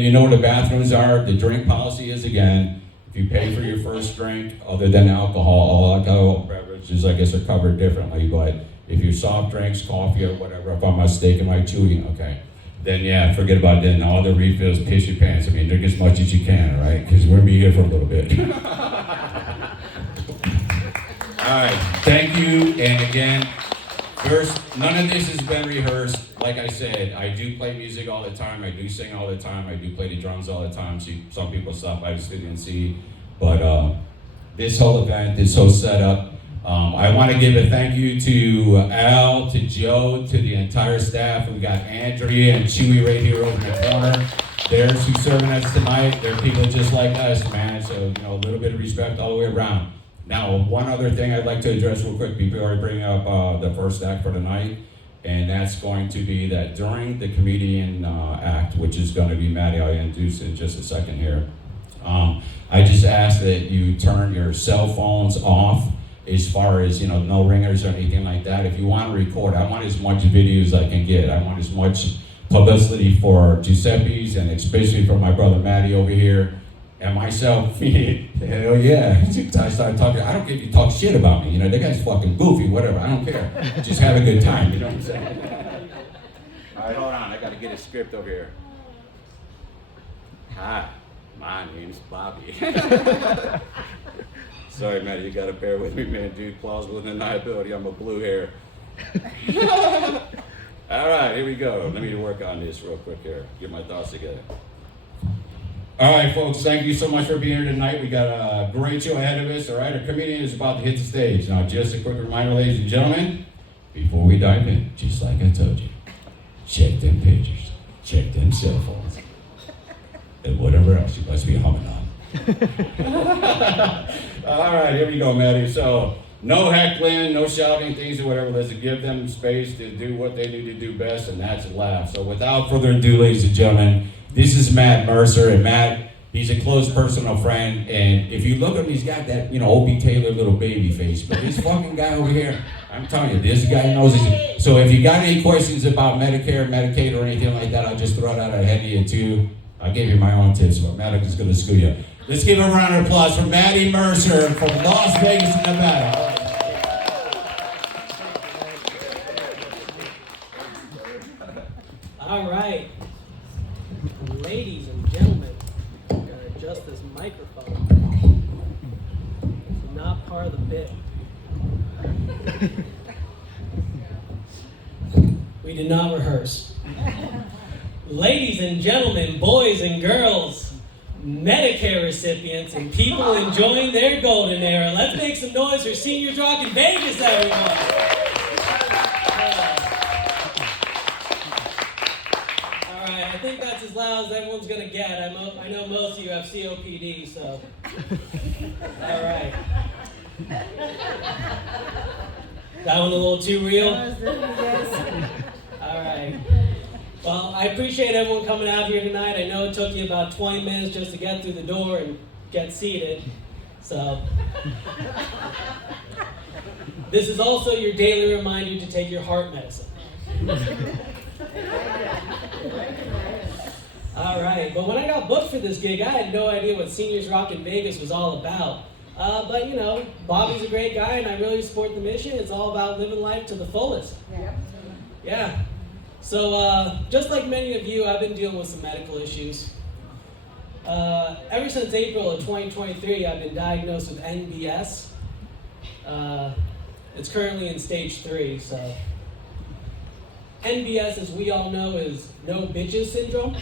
You know where the bathrooms are? The drink policy is, again, if you pay for your first drink, other than alcohol, all alcohol beverages, I guess, are covered differently, but if you're soft drinks, coffee, or whatever, if I'm mistaken, my chewing, okay, then yeah, forget about that. And all the refills, piss your pants. I mean, drink as much as you can, all right? Because we're going to be here for a little bit. All right, thank you, and again, first, none of this has been rehearsed. Like I said, I do play music all the time, I do sing all the time, I do play the drums all the time. See, some people stop by to sit and see, but this whole event, this whole setup, I want to give a thank you to Al, to Joe, to the entire staff. We got Andrea and Chewy right here over in the corner. They're who's serving us tonight. They're people just like us, man, so you know, a little bit of respect all the way around. Now, one other thing I'd like to address real quick before I bring up the first act for tonight, and that's going to be that during the comedian act, which is going to be Maddie, I'll introduce in just a second here, I just ask that you turn your cell phones off as far as, you know, no ringers or anything like that. If you want to record, I want as much video as I can get. I want as much publicity for Giuseppe's and especially for my brother Maddie over here. And myself, hell yeah, I started talking, I don't care if you talk shit about me, you know, that guy's fucking goofy, whatever, I don't care. Just have a good time, you know what I'm saying? All right, hold on, I gotta get a script over here. Hi, my name's Bobby. Sorry, man, you gotta bear with me, man, dude, plausible deniability, I'm a blue hair. All right, here we go. Let me work on this real quick here, get my thoughts together. All right, folks, thank you so much for being here tonight. We got a great show ahead of us, all right? Our comedian is about to hit the stage. Now, just a quick reminder, ladies and gentlemen, before we dive in, just like I told you, check them pictures, check them cell phones, and whatever else you must be humming on. All right, here we go, Maddie. So, no heckling, no shouting, things or whatever. Let's give them space to do what they need to do best, and that's laugh. So, without further ado, ladies and gentlemen, this is Matt Mercer, and Matt, he's a close personal friend, and if you look at him, he's got that, you know, Opie Taylor little baby face, but this fucking guy over here, I'm telling you, this guy knows it. So if you got any questions about Medicare, Medicaid, or anything like that, I'll just throw it out ahead of you too. I'll give you my own tips, but Matt is going to school you. Let's give a round of applause for Maddie Mercer from Las Vegas, Nevada. All right. Ladies and gentlemen, I'm going to adjust this microphone. It's not part of the bit. We did not rehearse. Ladies and gentlemen, boys and girls, Medicare recipients, and people enjoying their golden era, let's make some noise for Seniors Rockin' Vegas, everyone. I think that's as loud as everyone's going to get. I know most of you have COPD, so. All right. That one a little too real? All right. Well, I appreciate everyone coming out here tonight. I know it took you about 20 minutes just to get through the door and get seated. So. This is also your daily reminder to take your heart medicine. All right, but when I got booked for this gig, I had no idea what Seniors Rockin' Vegas was all about. But you know, Bobby's a great guy, and I really support the mission. It's all about living life to the fullest. Yeah. So, just like many of you, I've been dealing with some medical issues. Ever since April of 2023, I've been diagnosed with NBS. It's currently in stage 3, so. NBS, as we all know, is no bitches syndrome.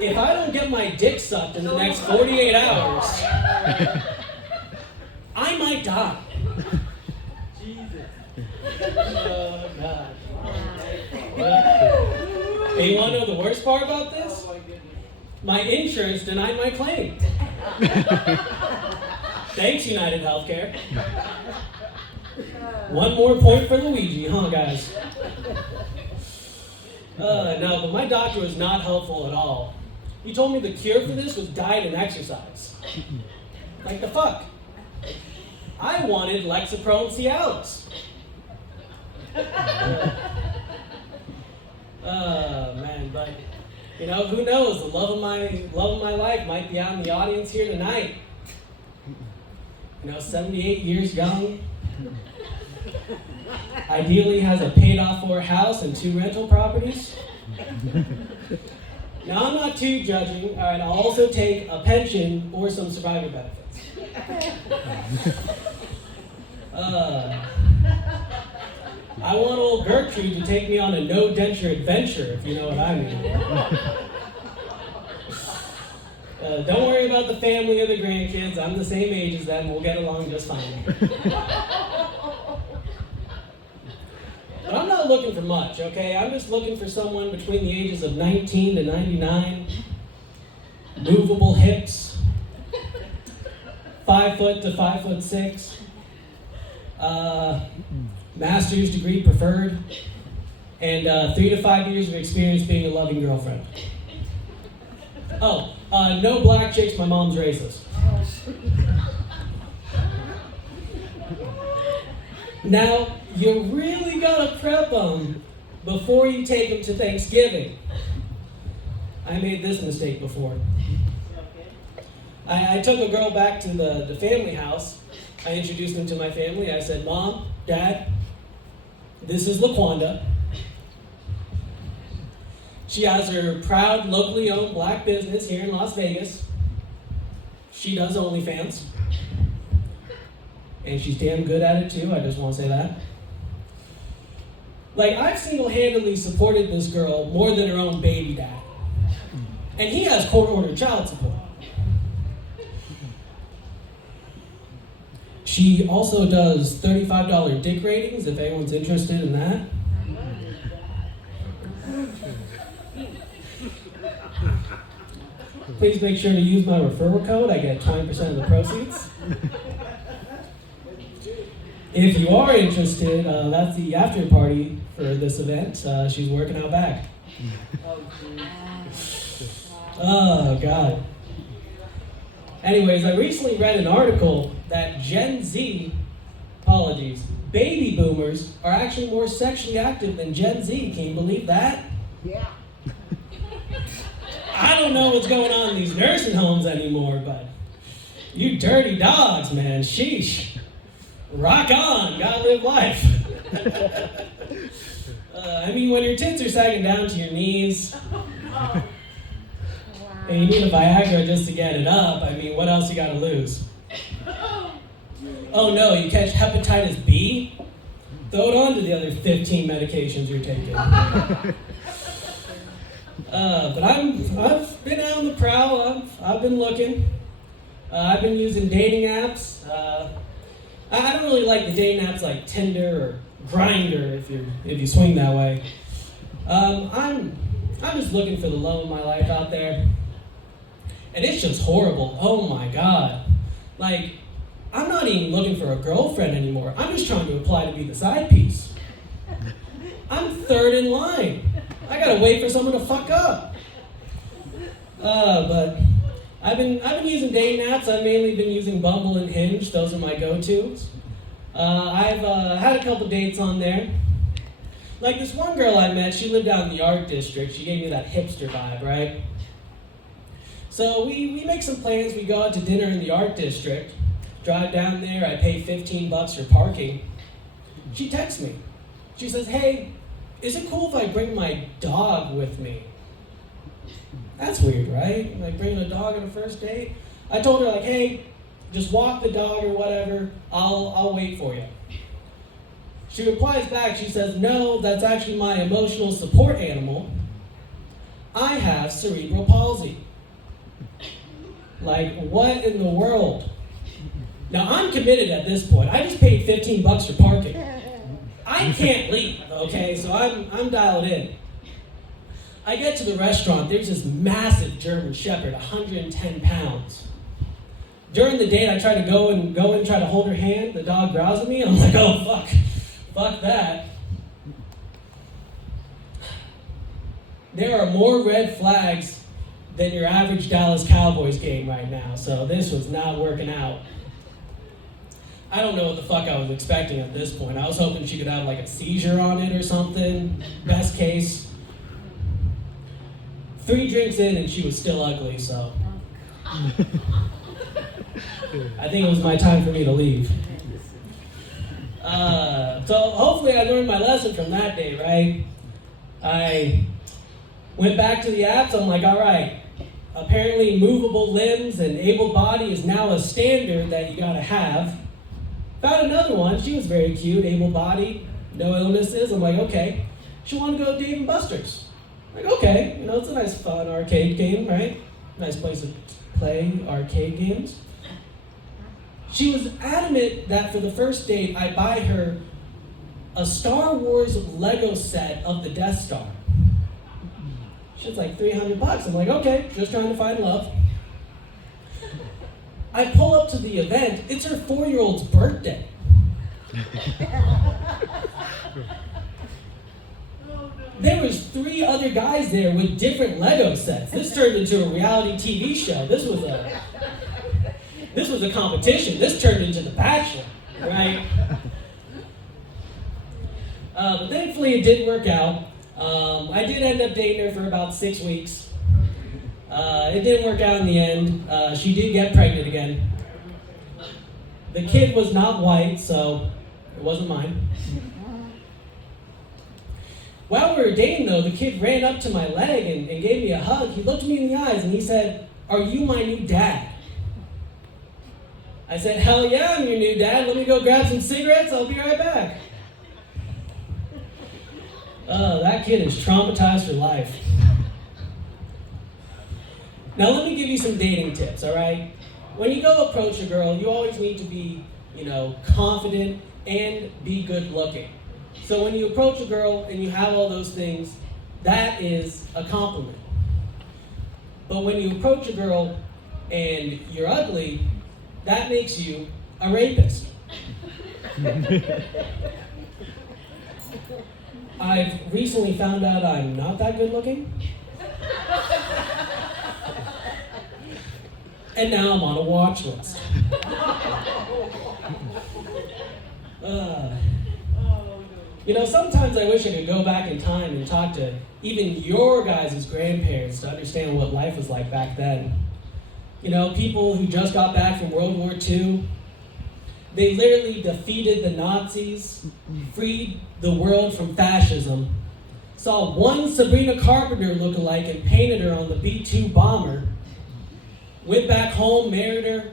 If I don't get my dick sucked in the next 48 hours, I might die. Jesus. Oh, God. And you want to know the worst part about this? My insurance denied my claim. Thanks, United Healthcare. One more point for Luigi, huh, guys? No, but my doctor was not helpful at all. He told me the cure for this was diet and exercise. Like the fuck? I wanted Lexapro and Cialis. Man, but who knows? The love of my life might be out in the audience here tonight. 78 years young. Ideally has a paid off for house and 2 rental properties. Now I'm not too judging. All right, I'll also take a pension or some survivor benefits. I want old Gertrude to take me on a no-denture adventure, if you know what I mean. Don't worry about the family or the grandkids. I'm the same age as them. We'll get along just fine. But I'm not looking for much, okay? I'm just looking for someone between the ages of 19 to 99, movable hips, 5 foot to 5'6", master's degree preferred, and 3 to 5 years of experience being a loving girlfriend. Oh, no black chicks, my mom's racist. Now, you really gotta prep them before you take them to Thanksgiving. I made this mistake before. I took a girl back to the family house. I introduced them to my family. I said, Mom, Dad, this is LaQuanda. She has her proud, locally owned black business here in Las Vegas. She does OnlyFans. And she's damn good at it too, I just want to say that. Like, I've single-handedly supported this girl more than her own baby dad. And he has court-ordered child support. She also does $35 dick ratings, if anyone's interested in that. Please make sure to use my referral code. I get 20% of the proceeds. If you are interested, that's the after party for this event. She's working out back. Oh, God. Anyways, I recently read an article that Gen Z, baby boomers are actually more sexually active than Gen Z. Can you believe that? Yeah. I don't know what's going on in these nursing homes anymore, but you dirty dogs, man. Sheesh. Rock on. Gotta live life. When your tits are sagging down to your knees, and you need a Viagra just to get it up, what else you gotta lose? Oh no, you catch hepatitis B? Throw it on to the other 15 medications you're taking. But I've been out on the prowl. I've been looking. I've been using dating apps. I don't really like the dating apps like Tinder or Grindr, if you swing that way. I'm just looking for the love of my life out there, and it's just horrible. Oh my God! Like, I'm not even looking for a girlfriend anymore. I'm just trying to apply to be the side piece. I'm third in line. I gotta wait for someone to fuck up. But I've been using dating apps. I've mainly been using Bumble and Hinge. Those are my go-tos. I've had a couple dates on there. Like this one girl I met, she lived out in the art district. She gave me that hipster vibe, right? So we make some plans. We go out to dinner in the art district. Drive down there. I pay $15 for parking. She texts me. She says, hey, is it cool if I bring my dog with me? That's weird, right? Like bringing a dog on a first date? I told her, like, hey, just walk the dog or whatever. I'll wait for you. She replies back, she says, no, that's actually my emotional support animal. I have cerebral palsy. Like, what in the world? Now, I'm committed at this point. I just paid $15 for parking. I can't leave, okay? So I'm dialed in. I get to the restaurant. There's this massive German Shepherd, 110 pounds. During the date, I try to go and try to hold her hand. The dog growls at me. I'm like, oh, fuck that. There are more red flags than your average Dallas Cowboys game right now, so this was not working out. I don't know what the fuck I was expecting at this point. I was hoping she could have like a seizure on it or something, best case. 3 drinks in and she was still ugly, so I think it was my time for me to leave. So hopefully I learned my lesson from that day, right? I went back to the apps. I'm like, all right, apparently movable limbs and able body is now a standard that you gotta have. Found another one. She was very cute, able bodied, no illnesses. I'm like, okay. She wanted to go to Dave & Buster's. I'm like, okay, it's a nice fun arcade game, right? Nice place to play arcade games. She was adamant that for the first date, I buy her a Star Wars Lego set of the Death Star. She's like $300. I'm like, okay, just trying to find love. I pull up to the event. It's her 4-year-old's birthday. There was 3 other guys there with different Lego sets. This turned into a reality TV show. This was a competition. This turned into The Bachelor, right? But thankfully it did work out. I did end up dating her for about 6 weeks. It didn't work out in the end. She did get pregnant again. The kid was not white, so it wasn't mine. While we were dating, though, the kid ran up to my leg and gave me a hug. He looked me in the eyes and he said, "Are you my new dad?" I said, "Hell yeah, I'm your new dad. Let me go grab some cigarettes. I'll be right back." That kid is traumatized for life. Now let me give you some dating tips, all right? When you go approach a girl, you always need to be, confident and be good looking. So when you approach a girl and you have all those things, that is a compliment. But when you approach a girl and you're ugly, that makes you a rapist. I've recently found out I'm not that good looking. And now I'm on a watch list. Sometimes I wish I could go back in time and talk to even your guys' grandparents to understand what life was like back then. People who just got back from World War II, they literally defeated the Nazis, freed the world from fascism, saw one Sabrina Carpenter lookalike and painted her on the B-2 bomber, went back home, married her,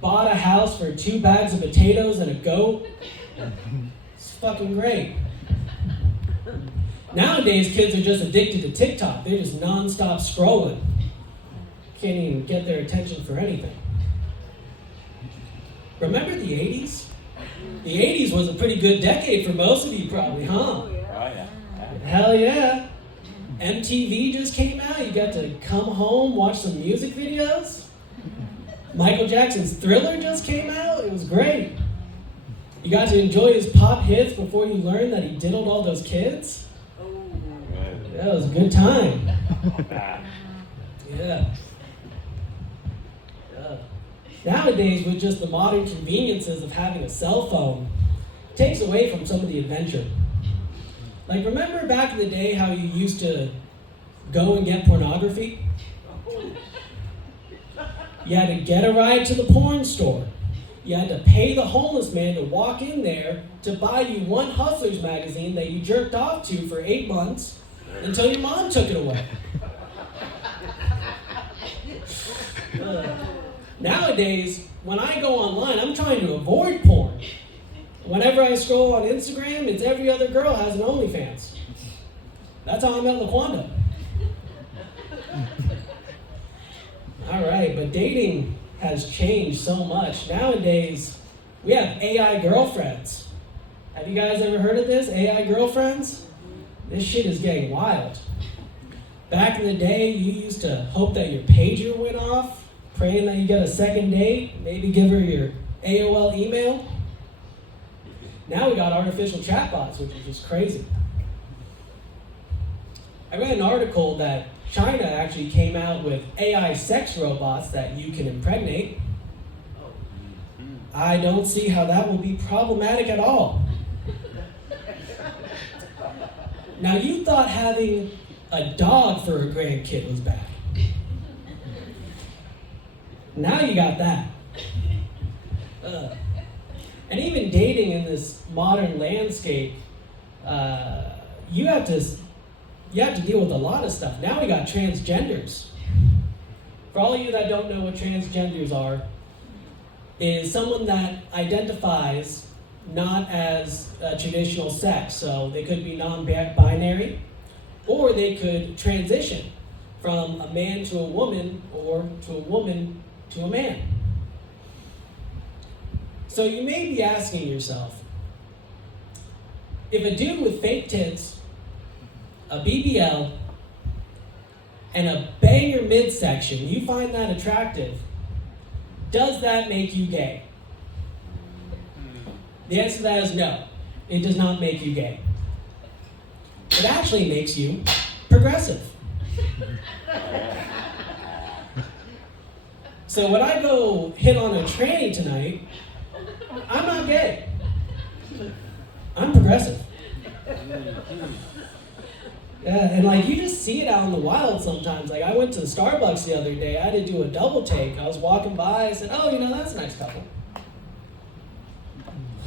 bought a house for 2 bags of potatoes and a goat. It's fucking great. Nowadays, kids are just addicted to TikTok. They're just non-stop scrolling. Can't even get their attention for anything. Remember the 80s? The 80s was a pretty good decade for most of you probably, huh? Oh, yeah. Hell yeah. MTV just came out. You got to come home, watch some music videos. Michael Jackson's Thriller just came out. It was great. You got to enjoy his pop hits before you learned that he diddled all those kids. That was a good time. Yeah. Nowadays, with just the modern conveniences of having a cell phone, it takes away from some of the adventure. Like, remember back in the day how you used to go and get pornography? You had to get a ride to the porn store. You had to pay the homeless man to walk in there to buy you one Hustler's magazine that you jerked off to for 8 months until your mom took it away. Nowadays, when I go online, I'm trying to avoid porn. Whenever I scroll on Instagram, it's every other girl has an OnlyFans. That's how I met LaQuanda. All right, but dating has changed so much. Nowadays, we have AI girlfriends. Have you guys ever heard of this? AI girlfriends? This shit is getting wild. Back in the day, you used to hope that your pager went off, praying that you get a second date, maybe give her your AOL email. Now we got artificial chatbots, which is just crazy. I read an article that China actually came out with AI sex robots that you can impregnate. I don't see how that will be problematic at all. Now, you thought having a dog for a grandkid was bad. Now you got that. And even dating in this modern landscape, you have to deal with a lot of stuff. Now we got transgenders. For all of you that don't know what transgenders are, is someone that identifies not as a traditional sex. So they could be non-binary, or they could transition from a man to a woman, or to a woman to a man. So you may be asking yourself, if a dude with fake tits, a BBL, and a banger midsection, you find that attractive, does that make you gay? The answer to that is no. It does not make you gay. It actually makes you progressive. So when I go hit on a tranny tonight, I'm not gay. I'm progressive. Yeah, and like you just see it out in the wild sometimes. Like I went to Starbucks the other day, I had to do a double take. I was walking by, I said, oh, that's a nice couple.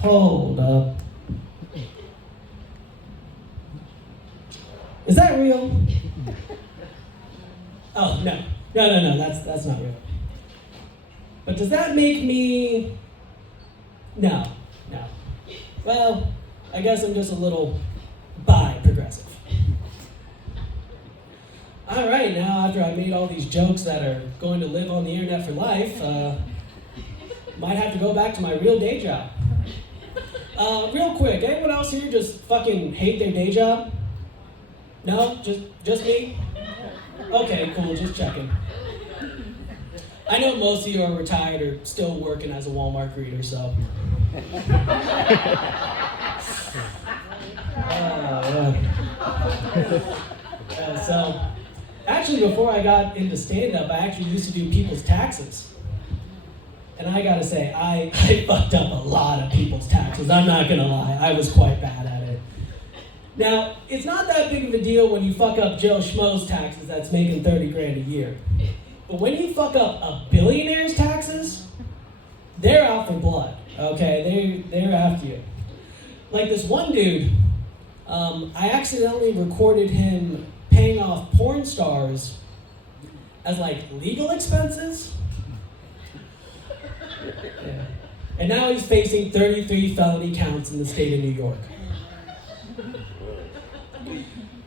Hold up. Is that real? Oh, no, that's not real. But does that make me, no. Well, I guess I'm just a little bi-progressive. All right, now after I made all these jokes that are going to live on the internet for life, might have to go back to my real day job. Real quick, anyone else here just fucking hate their day job? No? Just me? Okay, cool, just checking. I know most of you are retired or still working as a Walmart greeter, so. So, actually, before I got into stand-up, I actually used to do people's taxes. And I gotta say, I fucked up a lot of people's taxes. I'm not gonna lie, I was quite bad at it. Now, it's not that big of a deal when you fuck up Joe Schmo's taxes that's making 30 grand a year. But when you fuck up a billionaire's taxes, they're out for blood, okay? They're after you. Like this one dude, I accidentally recorded him paying off porn stars as like legal expenses. Yeah. And now he's facing 33 felony counts in the state of New York.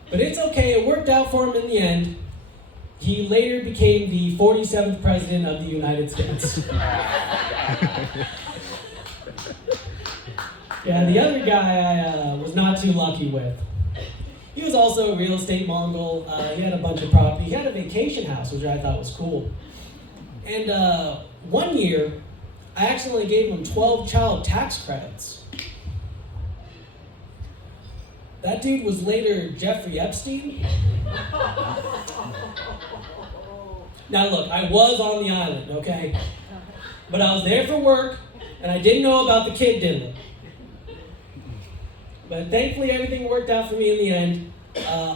But it's okay, it worked out for him in the end. He later became the 47th president of the United States. Yeah, the other guy I was not too lucky with. He was also a real estate mogul. He had a bunch of property. He had a vacation house, which I thought was cool. And one year, I accidentally gave him 12 child tax credits. That dude was later Jeffrey Epstein. Now look, I was on the island, okay? But I was there for work, and I didn't know about the kid diddler. But thankfully everything worked out for me in the end.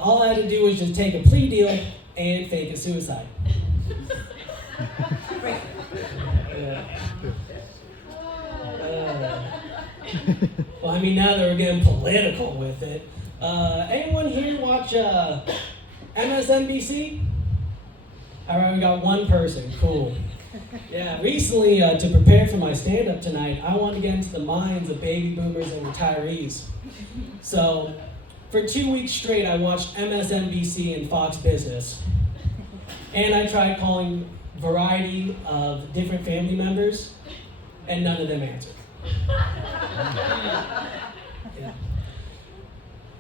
All I had to do was just take a plea deal and fake a suicide. Well, I mean, now that we're getting political with it, anyone here watch MSNBC? All right, we got one person, cool. Yeah, recently, to prepare for my stand-up tonight, I wanted to get into the minds of baby boomers and retirees. So, for 2 weeks straight, I watched MSNBC and Fox Business. And I tried calling a variety of different family members, and none of them answered. Yeah.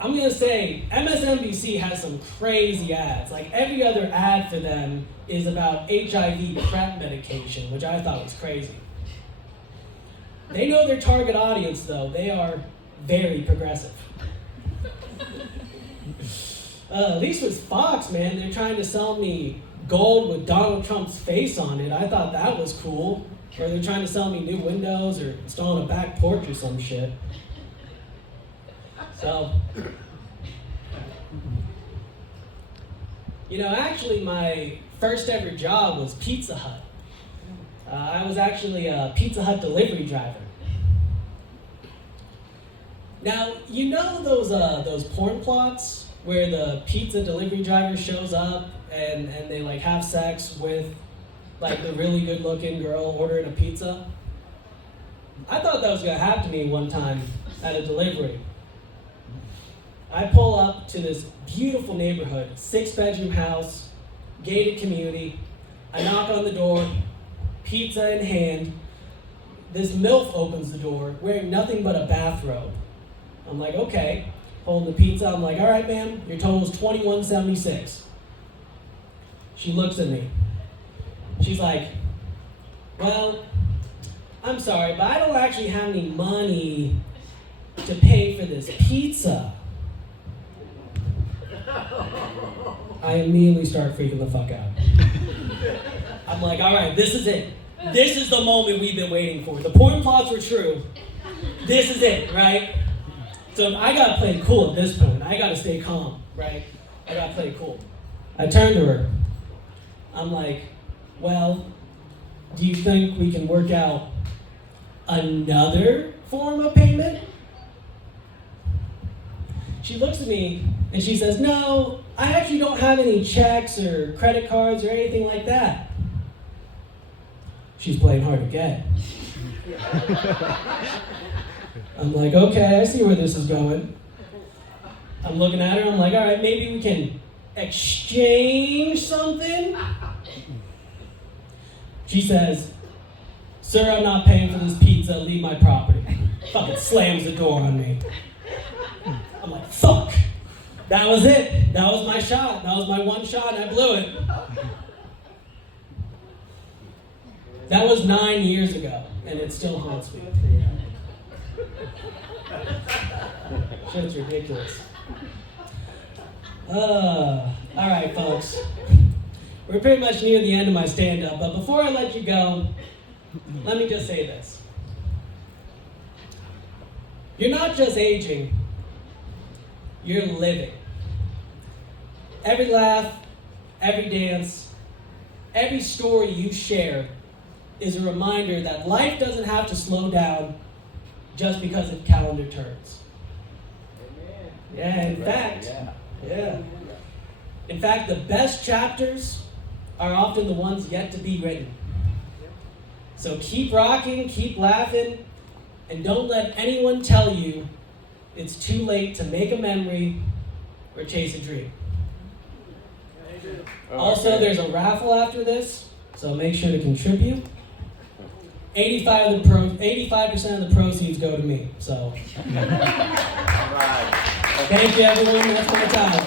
I'm gonna say, MSNBC has some crazy ads. Like every other ad for them is about HIV PrEP medication, which I thought was crazy. They know their target audience though. They are very progressive. At least with Fox, man, they're trying to sell me gold with Donald Trump's face on it. I thought that was cool. Or they're trying to sell me new windows or installing a back porch or some shit. So, Actually, my first ever job was Pizza Hut. I was actually a Pizza Hut delivery driver. Now, those porn plots where the pizza delivery driver shows up and they like have sex with like the really good looking girl ordering a pizza? I thought that was gonna happen to me one time at a delivery. I pull up to this beautiful neighborhood, 6-bedroom house, gated community. I knock on the door, pizza in hand. This MILF opens the door, wearing nothing but a bathrobe. I'm like, okay, holding the pizza. I'm like, all right, ma'am, your total is $21.76. She looks at me. She's like, well, I'm sorry, but I don't actually have any money to pay for this pizza. I immediately start freaking the fuck out. I'm like, all right, this is it. This is the moment we've been waiting for. The porn plots were true. This is it, right? So I gotta play cool at this point. I gotta stay calm, right? I gotta play cool. I turn to her. I'm like, well, do you think we can work out another form of payment? She looks at me and she says, no, I actually don't have any checks or credit cards or anything like that. She's playing hard to get. I'm like, okay, I see where this is going. I'm looking at her, I'm like, all right, maybe we can exchange something? She says, sir, I'm not paying for this pizza, leave my property. Fucking slams the door on me. I'm like, fuck. That was it. That was my shot. That was my one shot and I blew it. That was 9 years ago and it still haunts me. Shit's ridiculous. All right, folks. We're pretty much near the end of my stand-up, but before I let you go, let me just say this. You're not just aging, you're living. Every laugh, every dance, every story you share is a reminder that life doesn't have to slow down just because the calendar turns. Yeah, in fact, the best chapters are often the ones yet to be written. So keep rocking, keep laughing, and don't let anyone tell you it's too late to make a memory or chase a dream. Also, there's a raffle after this, so make sure to contribute. 85% of the proceeds go to me, so. Thank you, everyone. That's my time.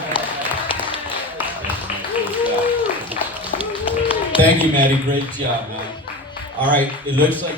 Thank you, Maddie. Great job, man. All right, it looks like